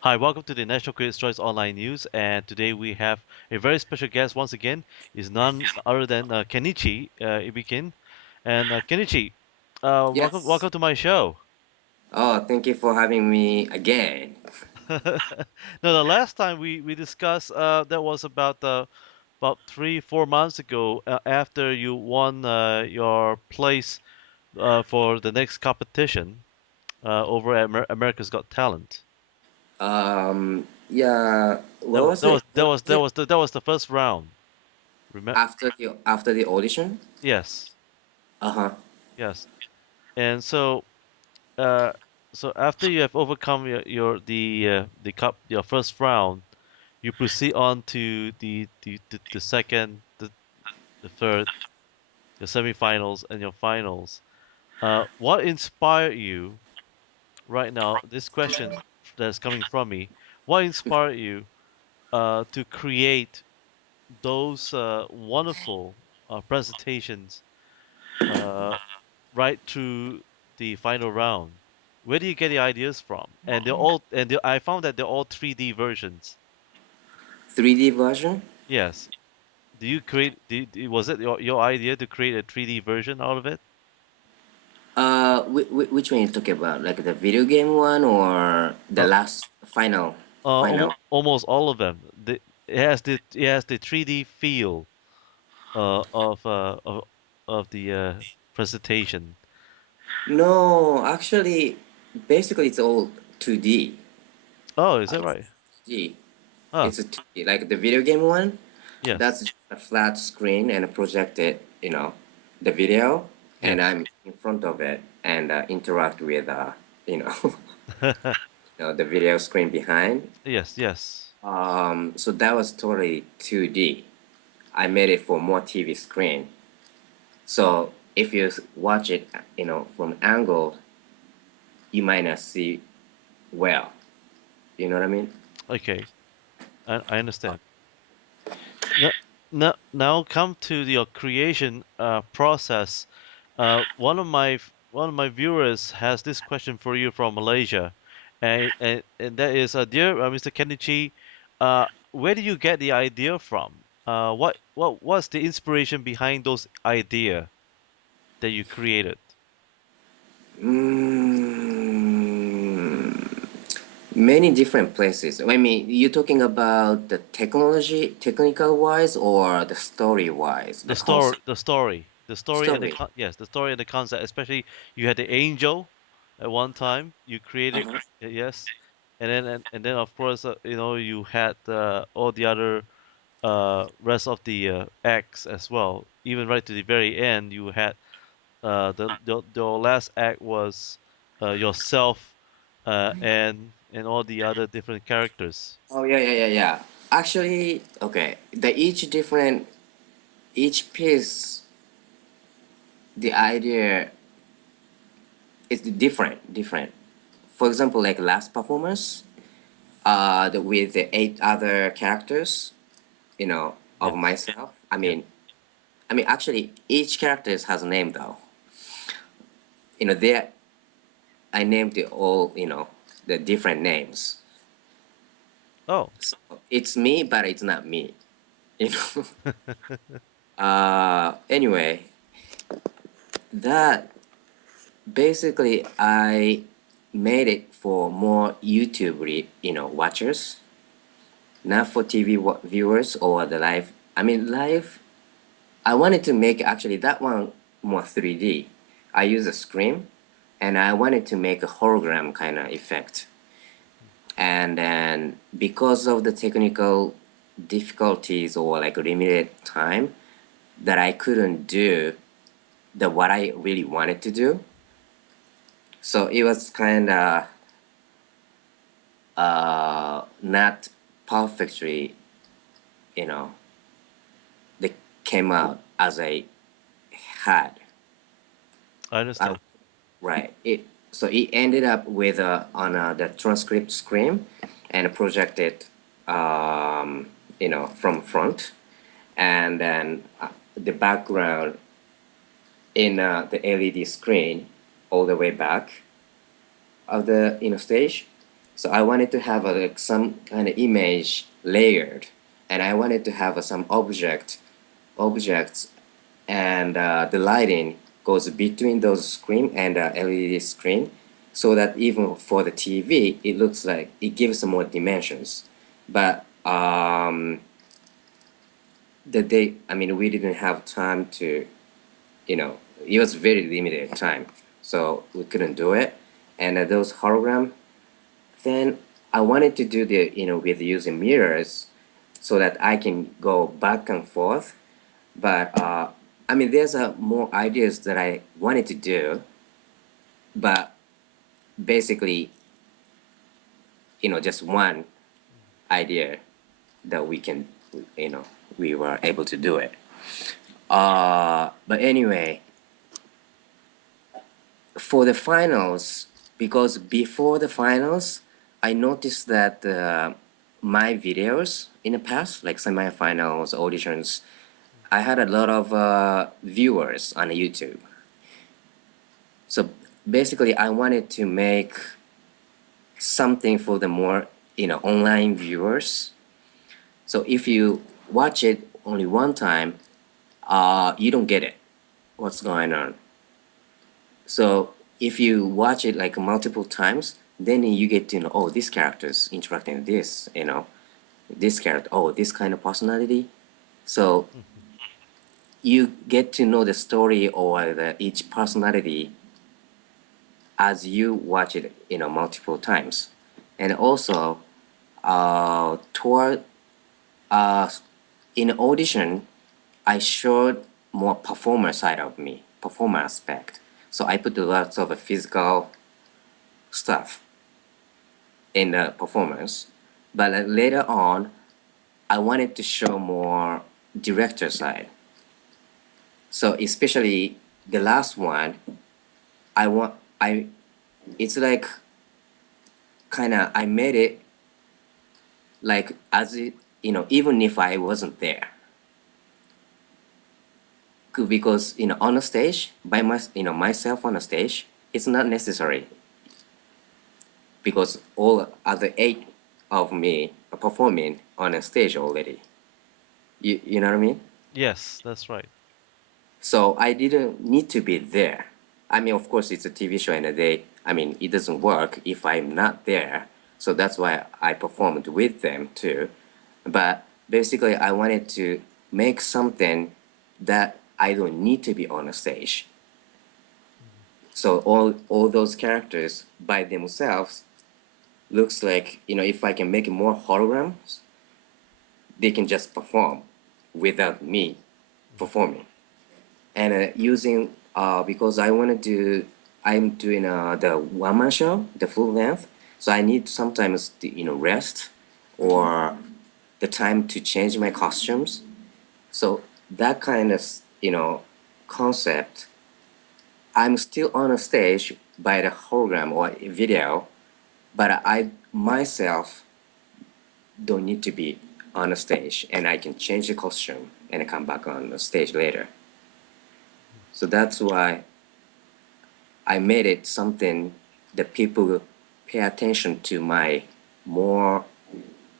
Hi, welcome to the National Critics' Choice Online News, and today we have a very special guest once again. Is none other than Kenichi Ibikin, and Kenichi, welcome Yes. to my show. Oh, thank you for having me again. No, the last time we discussed that was about 3 4 months ago after you won your place for the next competition over at America's Got Talent. Yeah. That What was was that it? was that What was was that it? was that was the first round. Remember? After the audition? Yes. Uh-huh. Yes. And uh, so after you have overcome the cup your first round, you proceed on to the second, the third, the semifinals, and your finals. What inspired you right now? This question that's coming from me. What inspired you to create those wonderful presentations uh, right through the final round? Where do you get the ideas from? I found that they're all 3D versions. 3D version? Yes. Do you create? Was it your idea to create a 3D version out of it? Which one you talking about? Like the video game one or the Uh, last final? Almost all of them. It has the 3D feel uh, of uh, of of the presentation. No, actually, basically it's all 2D. Oh, is that It's right? 2D. Oh, It's a 2D. Like the video game one, yes. that's just a flat screen and projected, the video, and Yes. I'm in front of it and interact with, you know, the video screen behind. Yes. Yes. So that was totally 2D. I made it for more TV screen. So if you watch it, from angle, you might not see well. You know what I mean? Okay. I understand. Now, now come to your creation process. One of my viewers has this question for you from Malaysia, and that is, dear Mr. Kenichi, where do you get the idea from? What's the inspiration behind those idea that you created? Mm, Many different places. I mean, you're talking about the technology, technical wise, or the story wise, the The story, concept the story, the story and the story. con yes, the story and the concept. Especially you had the angel at one time. You created Uh-huh. yes, and then of course you had all the other rest of the acts as well. Even right to the very end, you had the last act was yourself and all the other different characters. Oh yeah, yeah, yeah, yeah. Actually, okay. Each piece, the idea is different. For example, like last performance, with the 8 other characters, of Yes, myself. yes. Actually, each character has a name though. There I named it all. The different names. Oh, So it's me, but it's not me. You know. Anyway, that basically I made it for more YouTube, watchers, not for TV viewers or the live. Live. I wanted to make actually that one more 3D. I use a screen, and I wanted to make a hologram kind of effect. And then because of the technical difficulties or like limited time that I couldn't do the what I really wanted to do, so it was kind of not perfectly, you know, they came out as I had. I I, understand. right. It ended up with on the transcript screen and projected, from front, and then the background in the LED screen all the way back of the stage. So I wanted to have like some kind of image layered, and I wanted to have some objects, and the lighting goes between those screen and LED screen, so that even for the TV, it looks like it gives some more dimensions. But the day, I mean, we didn't have time to, you know, it was very limited time, so we couldn't do it. And those hologram, then I wanted to do the, with using mirrors so that I can go back and forth. But I mean, there's more ideas that I wanted to do, but basically, just one idea that we can, you know, we were able to do it. But anyway, for the finals, because before the finals, I noticed that my videos in the past, like semifinals, auditions, I had a lot of viewers on YouTube. So basically, I wanted to make something for the more, online viewers. So if you watch it only one time, you don't get it, what's going on. So if you watch it like multiple times, then you get to know, oh, this character's interacting with this, this character, oh, this kind of personality. So Mhm. you get to know the story or each personality as you watch it, multiple times. And also, toward uh, in audition, I showed more performer side of me, performer aspect. So I put lots of physical stuff in the performance. But later on, I wanted to show more director side. So especially the last one, I want I it's like kind of I made it like as it, even if I wasn't there, because on a stage by myself on a stage, it's not necessary because all other eight of me are performing on a stage already. You know what I mean? Yes, that's right. So I didn't need to be there. I mean, of course, it's a TV show and I mean, it doesn't work if I'm not there. So that's why I performed with them too. But basically, I wanted to make something that I don't need to be on a stage. Mhm. So all those characters by themselves looks like, if I can make more holograms, they can just perform without me Mhm. performing. And using because I'm doing the one man show, the full length, so I need sometimes to, rest or the time to change my costumes. So that kind of concept, I'm still on a stage by the hologram or video, but I myself don't need to be on a stage, and I can change the costume and come back on the stage later. So that's why I made it something that people pay attention to my more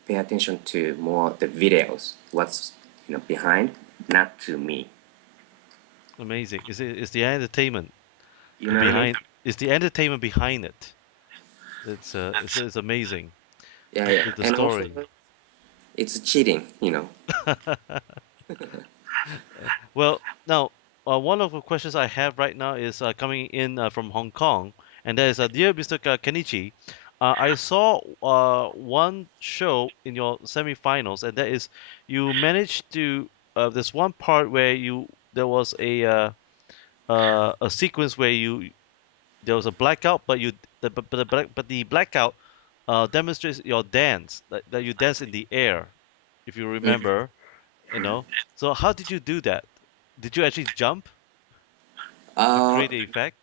pay attention to more the videos, what's behind, not to me. Amazing. Is the entertainment You know what I mean? behind? Is the entertainment behind it? It's amazing. Yeah, yeah. The And also story. it's cheating. Well, now, one of the questions I have right now is coming in from Hong Kong, and that is, dear Mr. Kenichi, I saw one show in your semifinals, and that is you managed to. There's one part where there was a sequence where there was a blackout, but the blackout demonstrates your dance that you dance in the air, if you Mhm. remember, you know. So how did you do that? Did you actually jump to Uh, create the effect?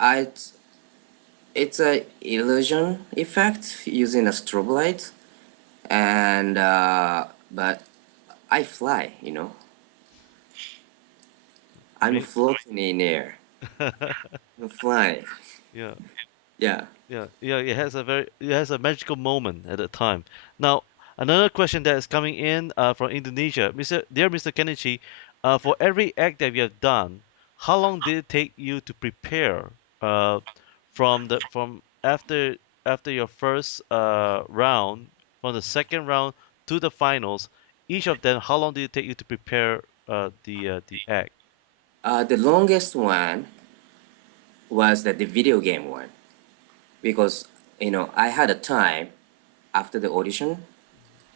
I it's a illusion effect using a strobe light, and but I fly. I'm Ama- floating in air. I'm flying. yeah. Yeah. Yeah, yeah, it has a magical moment at the time. Now, another question that is coming in from Indonesia, Mr. Kenichi, for every act that you have done, how long did it take you to prepare uh, from after your first round, from the second round to the finals? Each of them, how long did it take you to prepare the act? The longest one was the video game one because I had a time after the audition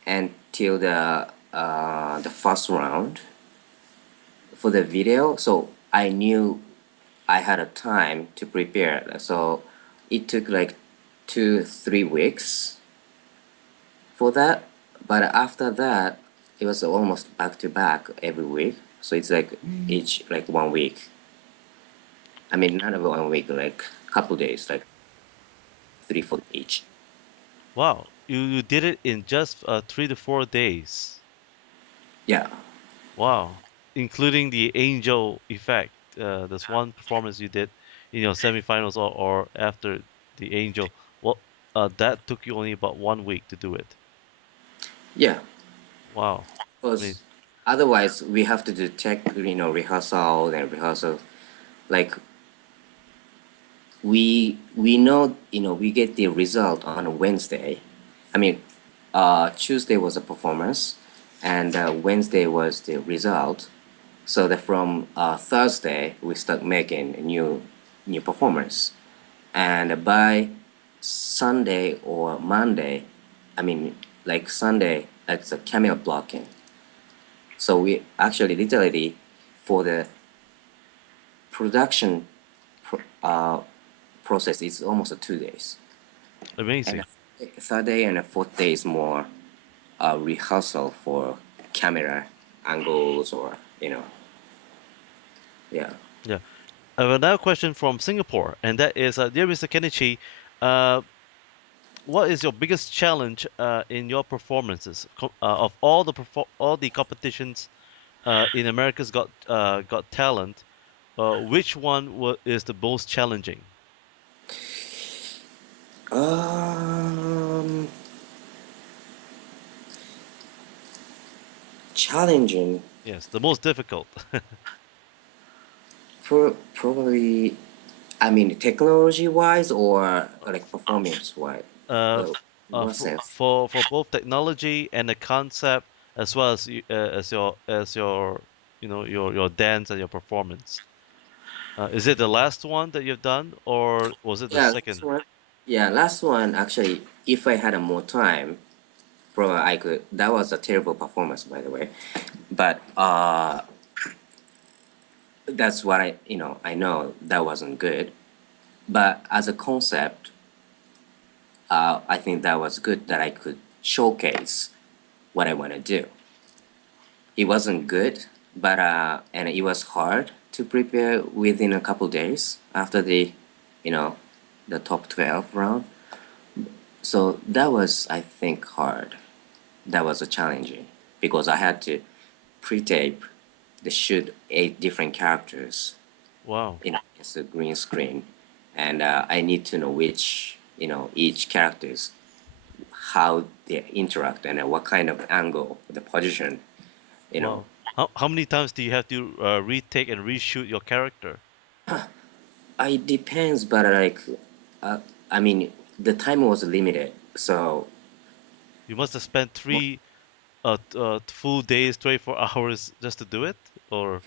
until the first round for the video, so I knew I had a time to prepare. So it took like 2 3 weeks for that. But after that, it was almost back to back every week. So it's like each like 1 week. I mean, not even 1 week, like couple days, like 3 4 each. Wow, you did it in just 3 to 4 days. Yeah. Wow, including the angel effect. There's one performance you did in your semifinals or after the angel. Well, that took you only about 1 week to do it. Yeah. Wow. I mean, Because otherwise we have to do rehearsal and rehearsal. Like we know, we get the result on a Wednesday. I mean, Tuesday was a performance, and Wednesday was the result. So that from Thursday we start making a new performance, and by Sunday or Monday, I mean like Sunday, it's a camera blocking. So we actually literally for the production pro- uh, process, it's almost 2 days, and amazing. a third day and a fourth day is more rehearsal for camera angles or yeah. Yeah. I have another question from Singapore, and that is, dear Mr. Kenichi, uh, what is your biggest challenge in your performances of all the competitions in America's Got Talent? Which one is the most challenging? Um, Challenging Yes, the most difficult. for probably. I mean, technology wise or like performance wise. Well, in what sense? For both technology and the concept, as well as as your your dance and your performance. Is it the last one that you've done, or was it the Yeah, last second? one. Yeah, last one actually. If I had a more time, probably I could. That was a terrible performance, by the way. But that's what I know that wasn't good. But as a concept, I think that was good that I could showcase what I want to do. It wasn't good, but and it was hard to prepare within a couple days after you know, the top 12 round. So that was, I think, hard. That was a challenging because I had to pre-tape the shoot 8 different characters, Wow, against the green screen, and I need to know which, each characters, how they interact and what kind of angle, the position, you know. wow. How many times do you have to retake and reshoot your character? It depends, but like, uh, I mean, the time was limited, so You must have spent full days, 24 hours just to do it, or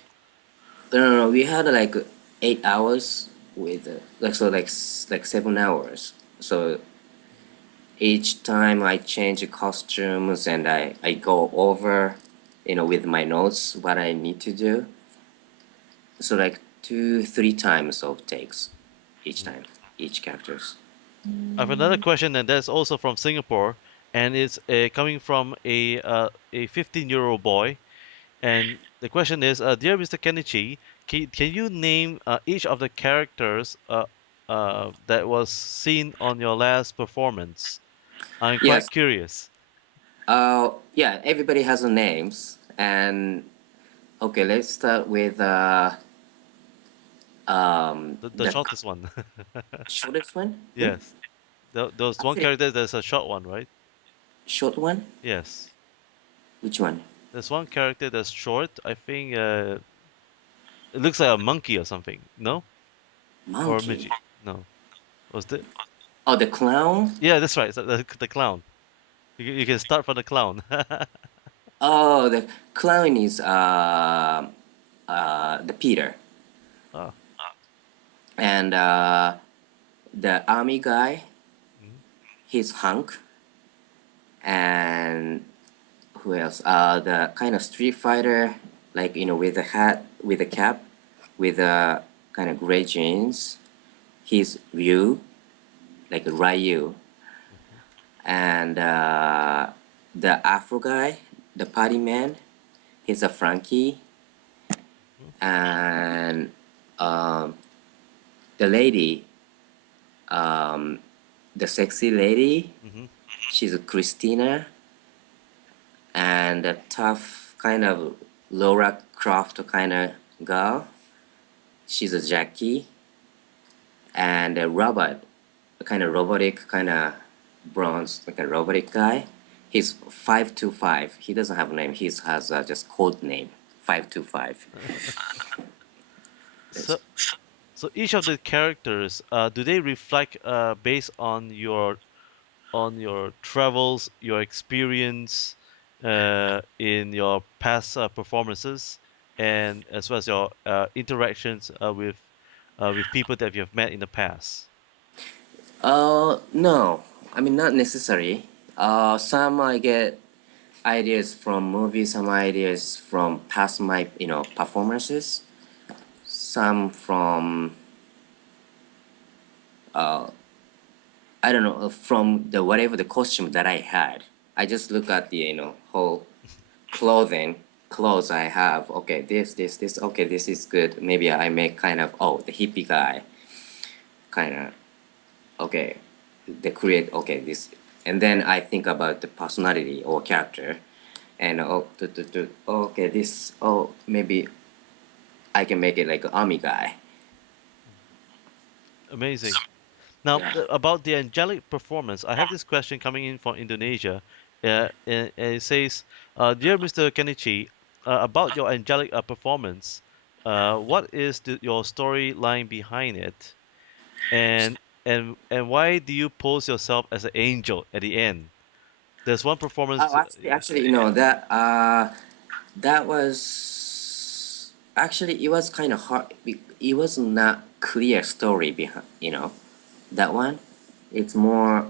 no, we had like 8 hours with like so like 7 hours. So each time I change costumes and I go over, with my notes what I need to do. So like 2 3 times of takes each mm. time, each characters. I have another question, and that's also from Singapore, and it's coming from a 15-year-old boy. And the question is, dear Mr. Kenichi, can you name each of the characters that was seen on your last performance? I'm quite Yes. curious. Yeah. Everybody has a names, and okay, let's start with The the shortest one. shortest one. Yes. There's one Actually, character that's a short one, right? short one. Yes. Which one? There's one character that's short. I think it looks like a monkey or something. No? Or a Monkey. midget? No. Was it? Oh, the clown. Yeah, that's right. So the clown. You can start from the clown. Oh, the clown is the Peter, Ah. and the army guy, Mhm, he's Hunk, and who else? The kind of street fighter, like with a hat, with a cap, with a kind of gray jeans. He's Ryu, like Ryu, mhm, and the Afro guy, the party man, he's a Frankie, mhm, and um, the lady, um, the sexy lady, mhm, she's a Christina, and the tough kind of Laura Croft kind of girl, she's a Jackie, and a robot, a kind of robotic, kind of bronze, like a robotic guy. He's 525. He doesn't have a name. He has just code name 525. mhm. Yes. So so each of the characters, do they reflect based on your travels, your experience in your past performances, and as well as your interactions with people that you have met in the past. No, I mean not necessary. Some I get ideas from movies, some ideas from past my performances, some from I don't know from the whatever the costume that I had. I just look at the whole clothing clothes I have. Okay, this. Okay, this is good. Maybe I make kind of the hippie guy kind of okay. The create okay this, and then I think about the personality or character, and okay this maybe I can make it like an army guy. Amazing. Now, Yeah. about the angelic performance, I have this question coming in from Indonesia. And it says, "Dear Mr. Kenichi, about your angelic performance, what is your storyline behind it, and and why do you pose yourself as an angel at the end?" There's one performance. Oh, actually, that that was actually it was kind of hard. It was not clear story behind that one. It's more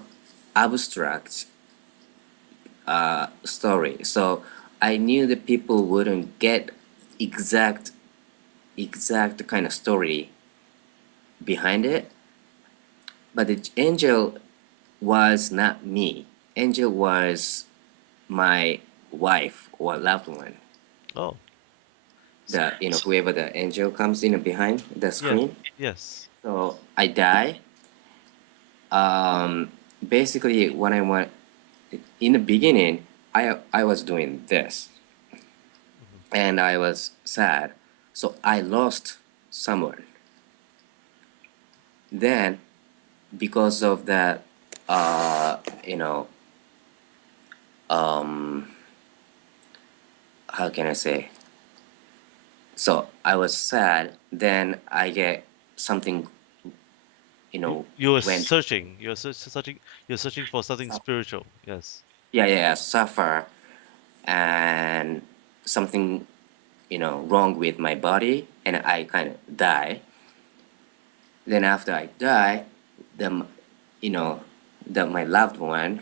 abstract story. So I knew that people wouldn't get exact exact kind of story behind it. But the angel was not me. Angel was my wife or loved one. Oh, s- The whoever the angel comes in behind the yeah, screen. yes. So I die. Um, Basically, when I went in the beginning, I was doing this, Mhm. and I was sad. So I lost someone. Then because of that, uh, you know, um, how can I say? So I was sad. Then I get something, You you were went searching. You're searching for something suffer. spiritual. Yes. Yeah, suffer and something wrong with my body, and I kind of die. Then after I die, the you know my loved one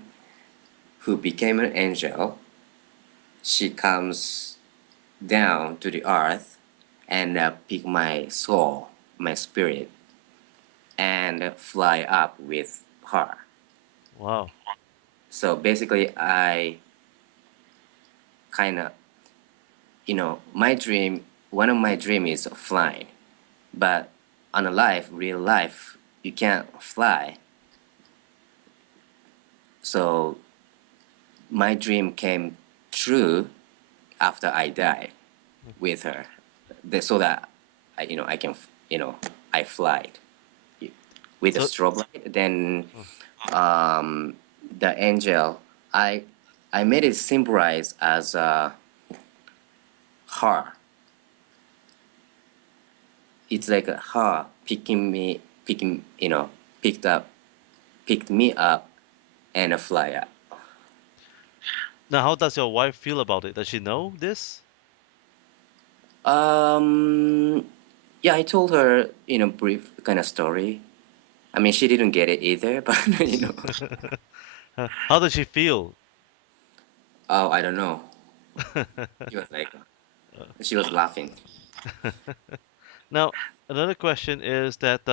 who became an angel, she comes down to the earth and pick my soul, my spirit, and fly up with her. Wow. So basically, I kind of my dream. One of my dream is flying, but on a life, real life, you can't fly. So my dream came true after I died with her, so that I can I flied with a So strobe light. Then oh. um, the angel. I I made it symbolize as a heart. It's like a heart picked up, picked me up, and a fly up. Now, how does your wife feel about it? Does she know this? Um, yeah, I told her, brief kind of story. I mean, she didn't get it either, but. How does she feel? Oh, I don't know. She was like, she was laughing. Now, another question is that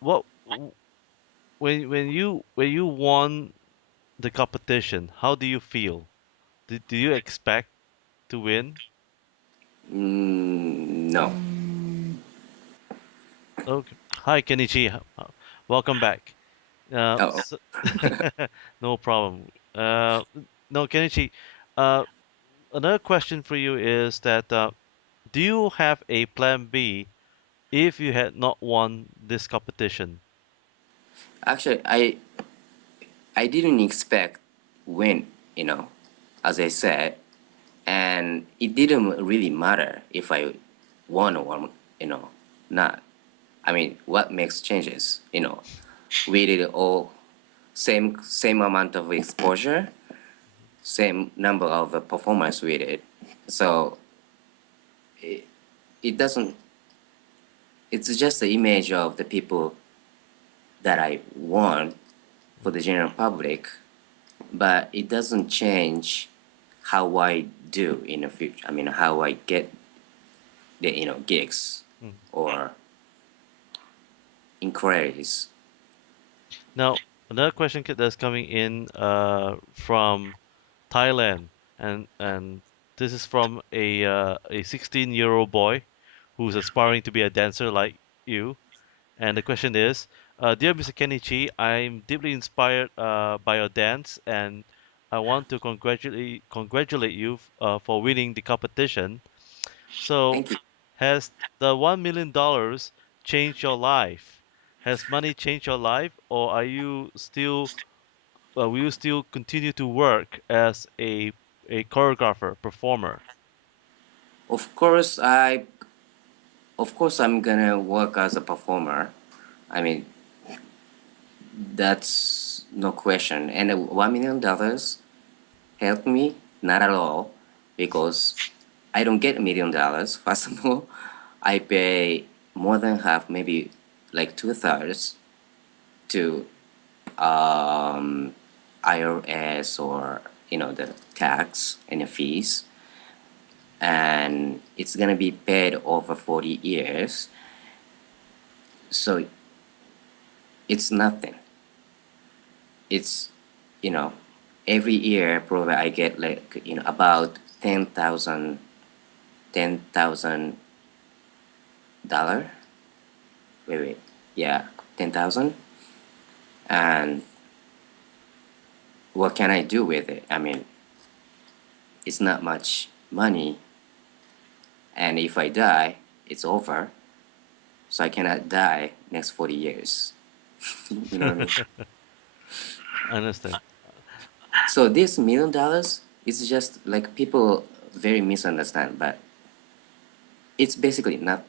what when you won the competition, how do you feel? Do you expect to win? No. Okay. Hi, Kenichi. Welcome back. Oh, So no problem. No, Kenichi. Uh, Another question for you is that do you have a plan B if you had not won this competition? actually, I didn't expect when, you know, as I said, and it didn't really matter if I won or not. I mean, what makes changes? We did all same amount of exposure, same number of performance we did. So it, it doesn't. It's just the image of the people that I want for the general public, but it doesn't change how I do in the future. I mean, how I get the gigs Mm. or inquiries. Now, another question that's coming in from Thailand, and this is from a 16-year-old boy who's aspiring to be a dancer like you. And the question is, dear Mr. Kenichi, I'm deeply inspired by your dance, and I want to congratulate you for winning the competition. So, Thank you. has the $1 million changed your life? Has money changed your life, or are you still will you still continue to work as a choreographer, performer? Of course, I'm gonna work as a performer. I mean, that's no question. And $1 million helped me not at all because I don't get $1 million. First of all, I pay more than half, maybe like two-thirds to IRS or the tax and the fees, and it's gonna be paid over 40 years. So it's nothing. It's you know every year probably I get like about $10,000. Wait, yeah, 10,000. And what can I do with it? I mean, it's not much money, and if I die, it's over. So I cannot die next 40 years. You know what I mean? I understand. So this $1 million is just like people very misunderstand, but it's basically not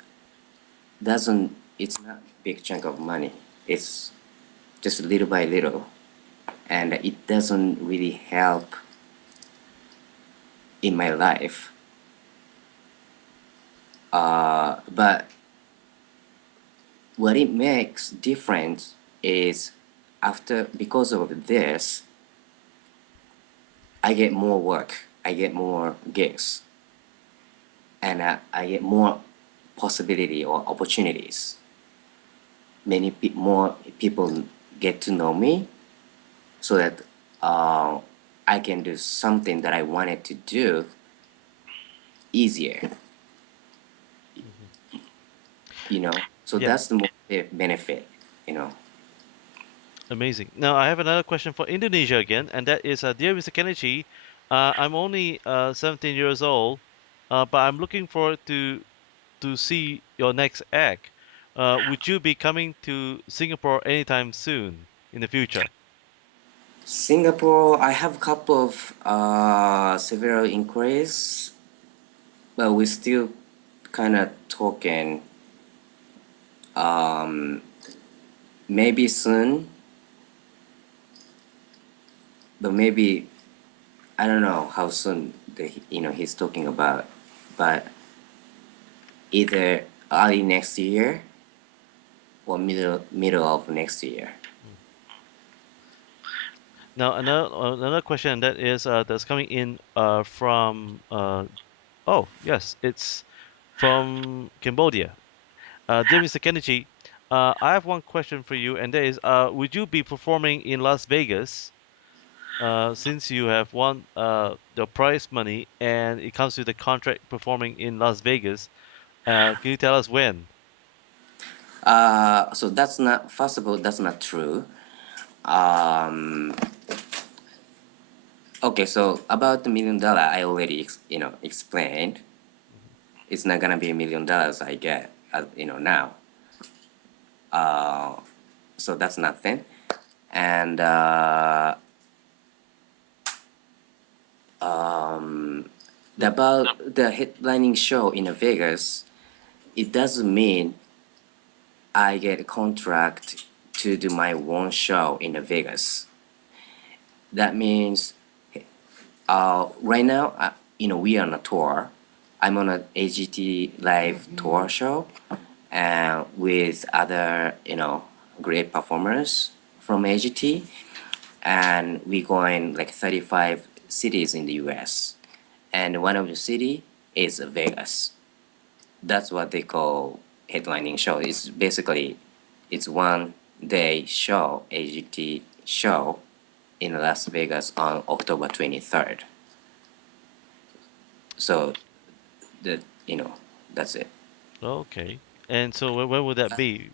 doesn't it's not big chunk of money. It's just little by little, and it doesn't really help in my life. But what it makes difference is after because of this, I get more work, I get more gigs, and I get more possibility or opportunities. More people get to know me, so that uh, I can do something that I wanted to do easier. Mhm. So Yeah, that's the most benefit. You know. amazing. Now I have another question for Indonesia again, and that is, dear Mr. Kenichi, I'm only 17 years old, but I'm looking forward to see your next act. Would you be coming to Singapore anytime soon in the future? Singapore, I have a couple of several inquiries, but we're still kind of talking. Um, Maybe soon, but maybe I don't know how soon he's talking about, but either early next year or middle of next year. Mm. Now another question that is that's coming in from oh yes, it's from Cambodia. Dear Mr. Kenichi, I have one question for you, and that is, would you be performing in Las Vegas since you have won the prize money and it comes with the contract performing in Las Vegas? Can you tell us when? So that's not, first of all, that's not true. Um, okay, so about the $1 million, I already explained. Mhm. It's not gonna be $1 million I get, now. Uh, so that's nothing. And So, about the headlining show in Vegas, it doesn't mean I get a contract to do my one show in Vegas. That means right now, we are on a tour. I'm on a AGT live tour show, with other, great performers from AGT, and we going like 35 cities in the US, and one of the city is Vegas. That's what they call headlining show. It's basically it's one day show, AGT show in Las Vegas on October 23rd. So the that's it. okay. And so when will that be?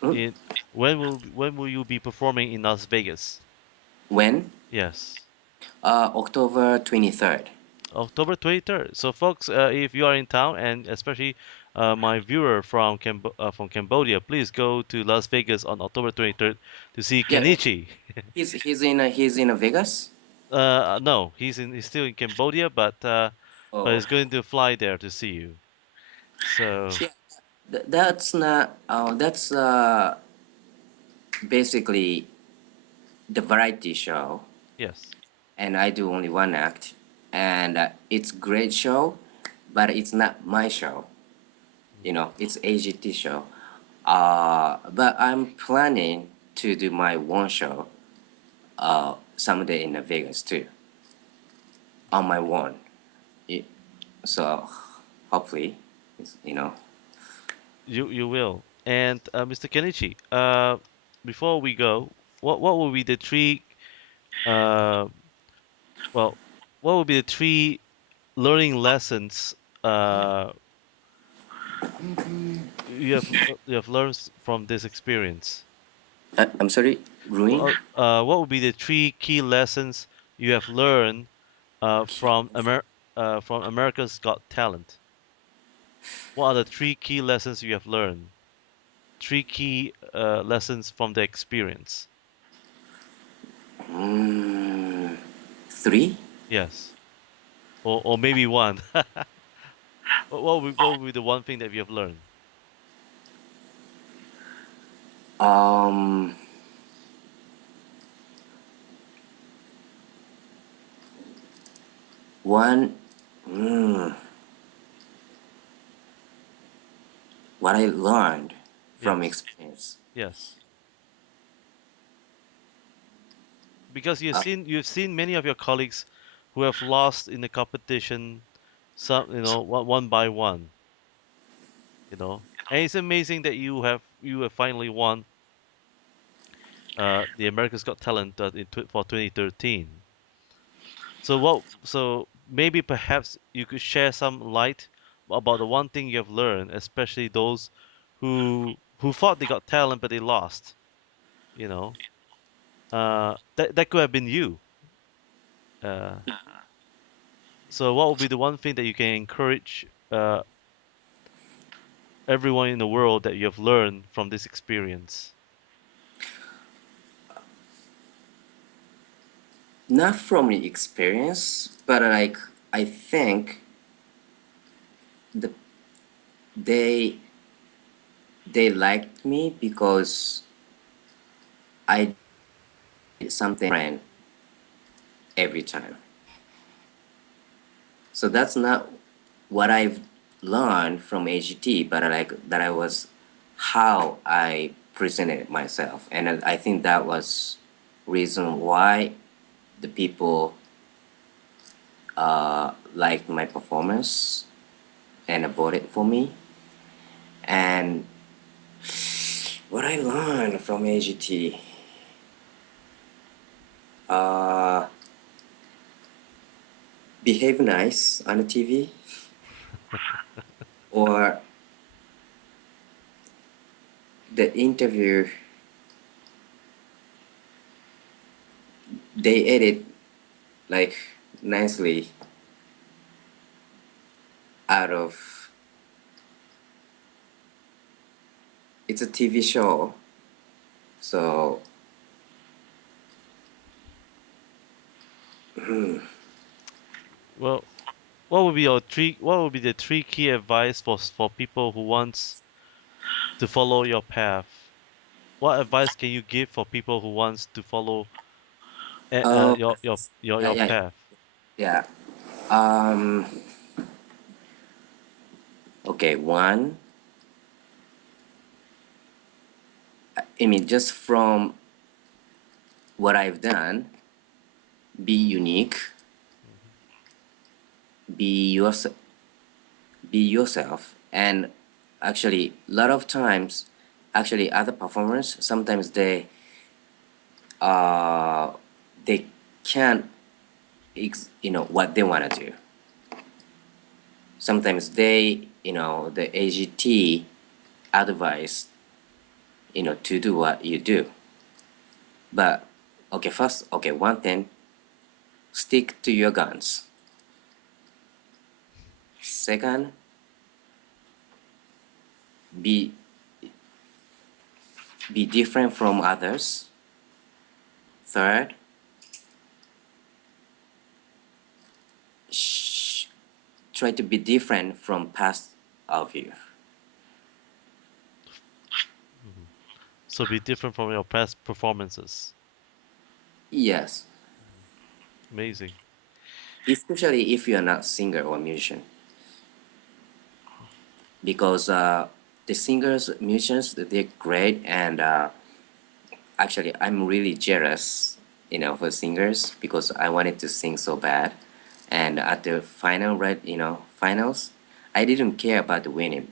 Hmm? In when will you be performing in Las Vegas? When? Yes. October 23rd. October 23rd. So, folks, if you are in town, and especially my viewer from Cambodia, please go to Las Vegas on October 23rd to see Yeah, Kenichi. he's in Vegas. No, he's still in Cambodia, but Oh, he's going to fly there to see you. So, yeah. That's not. That's basically the variety show, yes. and I do only one act, and it's great show, but it's not my show. It's AGT show. But I'm planning to do my one show someday in Vegas too, on my one. It- So hopefully, it's. You will. And Mr. Kenichi, before we go, what will be the three uh well what will be the three learning lessons uh you have learned from this experience? I'm sorry, Ruin. What would be the three key lessons you have learned from America's Got Talent? What are the three key lessons you have learned? Three key lessons from the experience. Mm, three. Yes, or maybe one. What would be the one thing that you have learned? Um, One. Mm, what I learned from Yes, experience. yes. Because Uh, you've seen many of your colleagues who have lost in the competition, some one by one, and it's amazing that you have finally won the America's Got Talent for 2013. So maybe perhaps you could share some light about the one thing you have learned, especially those who thought they got talent but they lost. You know, that could have been you. Uh, so what would be the one thing that you can encourage everyone in the world that you have learned from this experience? Not from the experience, but like I think the they they liked me because I did something different every time. So that's not what I've learned from AGT, but I like that I was how I presented myself, and I think that was reason why the people liked my performance and voted for me. And what I learned from AGT, uh, behave nice on the TV, or the interview they edit like nicely out of it's a TV show, so Well, what would be your three? What would be the three key advice for people who wants to follow your path? What advice can you give for people who wants to follow oh yeah your yeah path? yeah. Um, okay, one, I mean, just from what I've done, be unique, Mhm. be yours, be yourself, and actually, a lot of times, actually, other performers sometimes uh they can't what they want to do. Sometimes the AGT advise to do what you do. But okay, first, okay, one thing, stick to your guns. Second, be be different from others. Third, sh- try to be different from past of you. Mhm. So be different from your past performances. Yes, Amazing. especially if you're not singer or musician, because the singers, musicians, they're great, and actually, I'm really jealous, for singers because I wanted to sing so bad. And at the final, right, finals, I didn't care about the winning,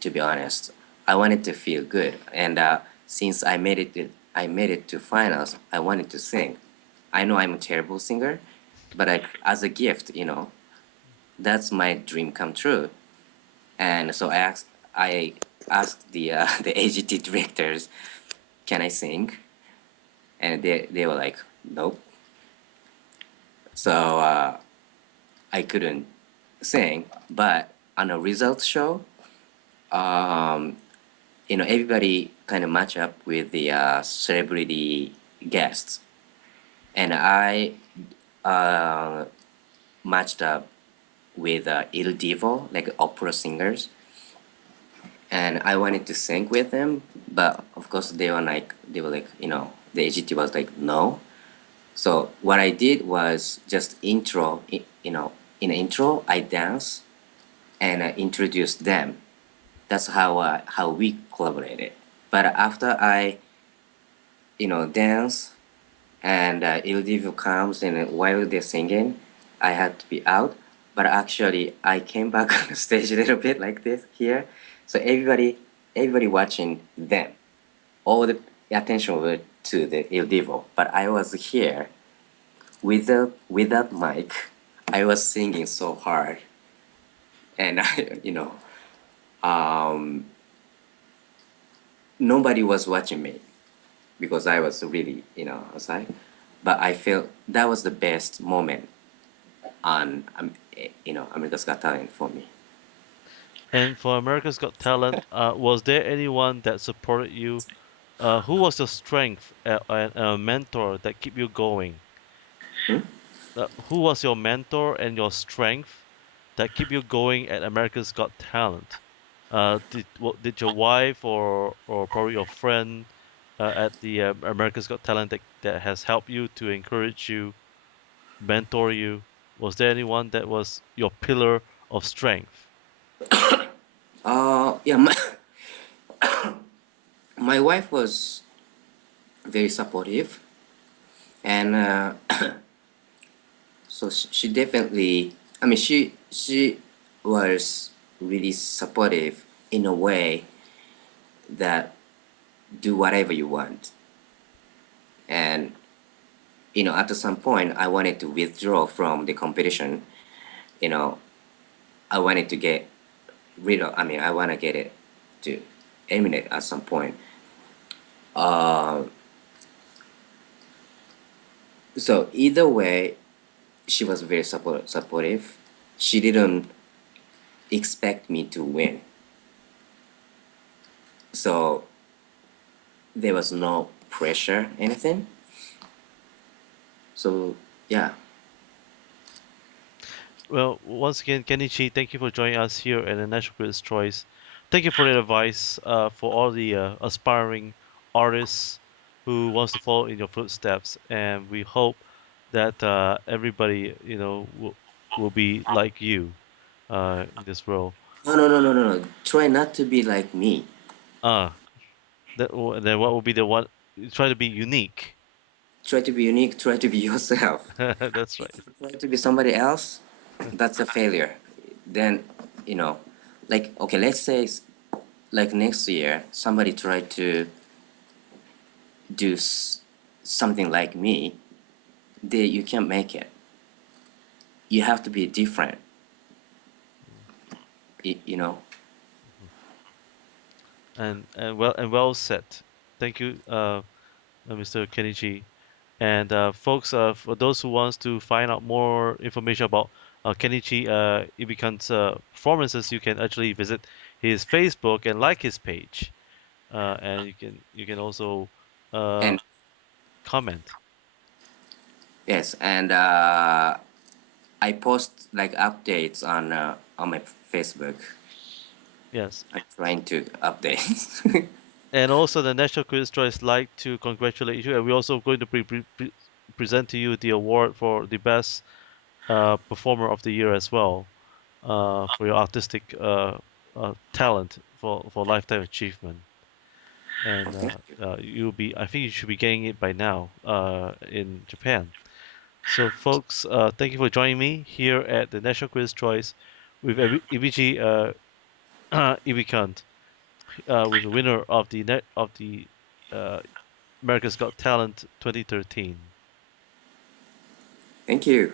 to be honest. I wanted to feel good. And since I made it to finals, I wanted to sing. I know I'm a terrible singer, but as a gift, that's my dream come true. And so I asked the AGT directors, can I sing? And they were like, nope. So I couldn't sing. But on a results show, um, everybody kind of match up with the celebrity guests, and I uh, matched up with Il Divo, like opera singers, and I wanted to sing with them, but of course they were like, the AGT was like, no. So what I did was just intro, in intro, I dance and I introduced them. That's how we collaborated. But after I, dance and Ildivo comes and while they're singing, I had to be out. But actually, I came back on the stage a little bit like this here. So everybody watching them, all the attention were to the Ildivo. But I was here without mic, I was singing so hard, and um, nobody was watching me because I was really, outside. But I felt that was the best moment on, America's Got Talent for me. And for America's Got Talent, was there anyone that supported you? Who was your strength and a mentor that keep you going? Hmm? Who was your mentor and your strength that keep you going at America's Got Talent? Did your wife or probably your friend at the America's Got Talent that has helped you to encourage you, mentor you? Was there anyone that was your pillar of strength? Yeah, my wife was very supportive, and so she definitely. I mean, she was really supportive in a way that do whatever you want, and at some point I wanted to withdraw from the competition. You know, I wanted to get rid of. I mean, I want to get it to eliminate at some point. Uh, so either way, she was very supportive. She didn't expect me to win, so there was no pressure, anything. So yeah, Well, once again, Kenichi, thank you for joining us here at the National Critics' Choice. Thank you for the advice for all the aspiring artists who wants to follow in your footsteps, and we hope that everybody, will be like you in this role. no. Try not to be like me. Ah, then what will be the one? Try to be unique. Try to be unique. Try to be yourself. That's If right. you try to be somebody else, that's a failure. Then you know, like okay, let's say like next year somebody tried to do something like me. You can't make it. You have to be different. You know. Mhm. And well said. Thank you, Mr. Kenichi. And folks, for those who wants to find out more information about Kenichi Ibikan's performances, you can actually visit his Facebook and like his page, and you can also uh, And comment. yes, and I post like updates on my Facebook. Yes, I'm trying to update. and also the National Critics' Choice like to congratulate you, and we're also going to present to you the award for the best performer of the year as well, for your artistic talent for lifetime achievement. And Thank you. I think you should be getting it by now in Japan. So, folks, thank you for joining me here at the National Quiz Choice with Ibiji Ibikant, with the winner of the uh, America's Got Talent 2013. Thank you.